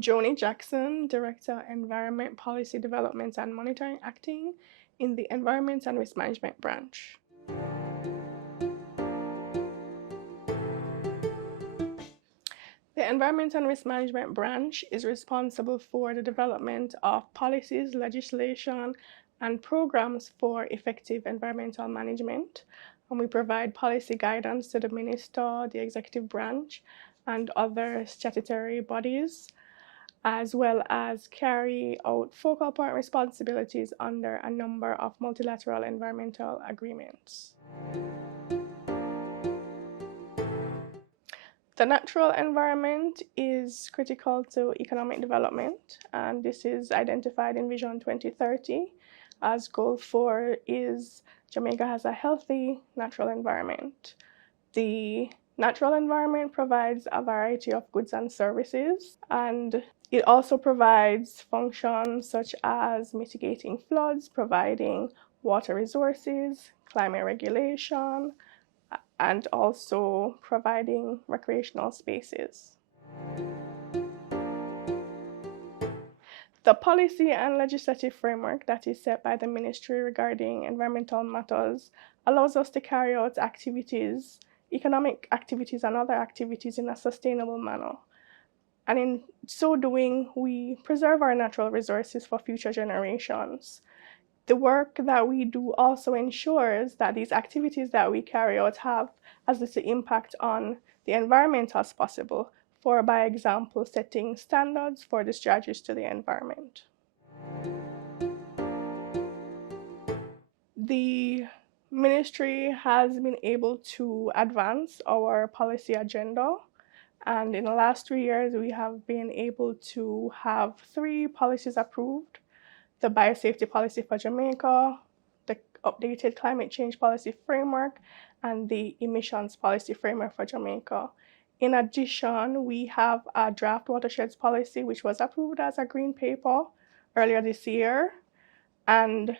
I'm Joni Jackson, Director, Environment Policy Development and Monitoring, acting in the Environment and Risk Management branch. The Environment and Risk Management branch is responsible for the development of policies, legislation, and programs for effective environmental management. And we provide policy guidance to the Minister, the Executive Branch, and other statutory bodies, as well as carry out focal point responsibilities under a number of multilateral environmental agreements. The natural environment is critical to economic development, and this is identified in Vision 2030 as Goal 4 is Jamaica has a healthy natural environment. The natural environment provides a variety of goods and services, and it also provides functions such as mitigating floods, providing water resources, climate regulation, and also providing recreational spaces. The policy and legislative framework that is set by the ministry regarding environmental matters allows us to carry out activities, economic activities and other activities in a sustainable manner. And in so doing, we preserve our natural resources for future generations. The work that we do also ensures that these activities that we carry out have as little impact on the environment as possible, for, by example, setting standards for discharges to the environment. The ministry has been able to advance our policy agenda, and in the last 3 years, we have been able to have 3 policies approved: the biosafety policy for Jamaica, the updated climate change policy framework, and the emissions policy framework for Jamaica. In addition, we have a draft watersheds policy, which was approved as a green paper earlier this year. And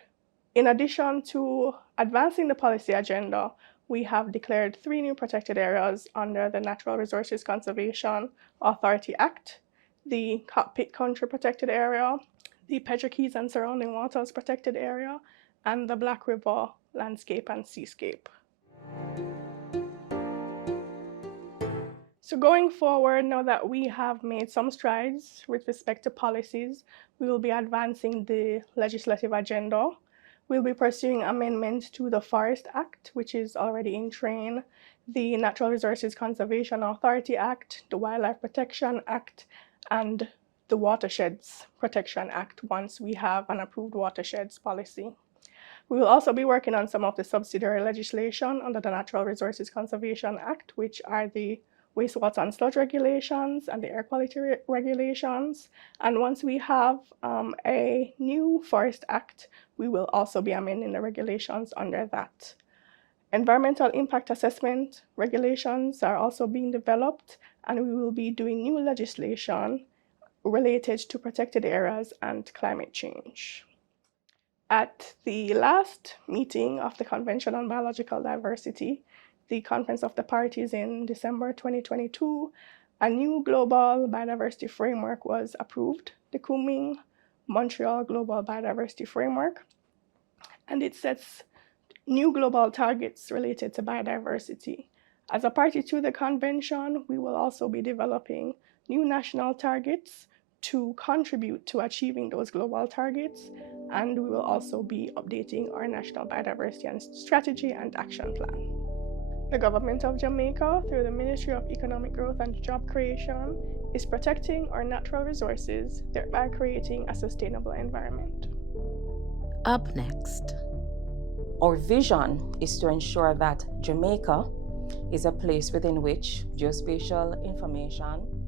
in addition to advancing the policy agenda, we have declared 3 new protected areas under the Natural Resources Conservation Authority Act: the Cockpit Country Protected Area, the Petrokeys and Surrounding Waters Protected Area, and the Black River Landscape and Seascape. So going forward, now that we have made some strides with respect to policies, we will be advancing the legislative agenda. We'll be pursuing amendments to the Forest Act, which is already in train, the Natural Resources Conservation Authority Act, the Wildlife Protection Act, and the Watersheds Protection Act once we have an approved watersheds policy. We will also be working on some of the subsidiary legislation under the Natural Resources Conservation Act, which are the wastewater and sludge regulations and the air quality regulations. And once we have a new Forest Act, we will also be amending the regulations under that. Environmental impact assessment regulations are also being developed, and we will be doing new legislation related to protected areas and climate change. At the last meeting of the Convention on Biological Diversity, the Conference of the Parties in December 2022, a new global biodiversity framework was approved, the Kunming-Montreal Global Biodiversity Framework, and it sets new global targets related to biodiversity. As a party to the convention, we will also be developing new national targets to contribute to achieving those global targets, and we will also be updating our national biodiversity and strategy and action plan. The government of Jamaica, through the Ministry of Economic Growth and Job Creation, is protecting our natural resources, thereby creating a sustainable environment. Up next, our vision is to ensure that Jamaica is a place within which geospatial information